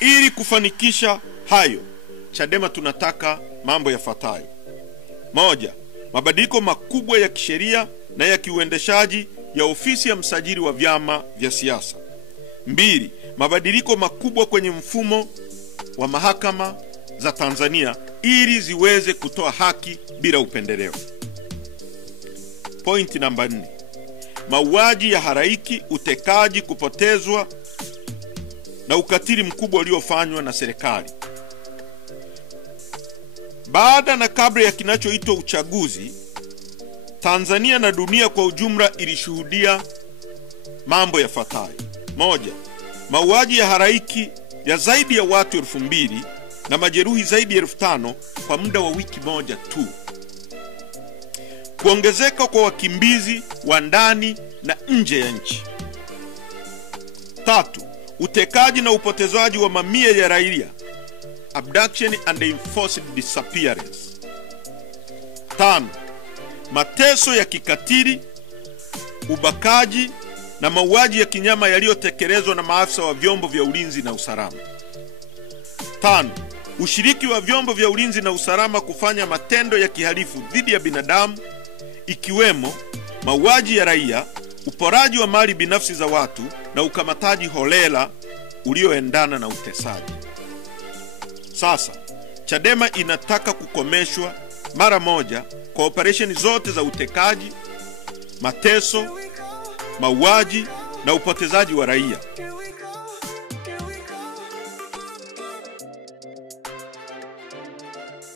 Ili kufanikisha hayo, Chadema tunataka mambo yafuatayo. 1. Mabadiliko makubwa ya kisheria na ya kiuendeshaji ya ofisi ya msajili wa vyama vya siasa. 2. Mabadiliko makubwa kwenye mfumo wa mahakama za Tanzania ili ziweze kutoa haki bila upendeleo. Point namba 4. Mauaji ya halaiki, utekaji, kupotezwa na ukatili mkubwa uliofanywa na serikali. Baada na kabla ya kinachoitwa uchaguzi, Tanzania na dunia kwa ujumla ilishuhudia mambo yafuatayo. 1. Mauaji ya halaiki ya zaidi ya watu 2000 na majeruhi zaidi ya 5000 kwa muda wa wiki moja tu. Kuongezeka kwa wakimbizi wa ndani na nje ya nchi. 3. Utekaji na upotezaji wa mamia ya raia, abduction and enforced disappearance. 5. Mateso ya kikatili, ubakaji na mauaji ya kinyama yaliyotekelezwa na maafisa wa vyombo vya ulinzi na usalama. 5. Ushiriki wa vyombo vya ulinzi na usalama kufanya matendo ya kihalifu dhidi ya binadamu, ikiwemo mauaji ya raia, uporaji wa mali binafsi za watu na ukamataji holela ulioendana na utesaji. Sasa, Chadema inataka kukomeshwa mara moja kwa operesheni zote za utekaji, mateso, mauaji na upotezaji wa raia.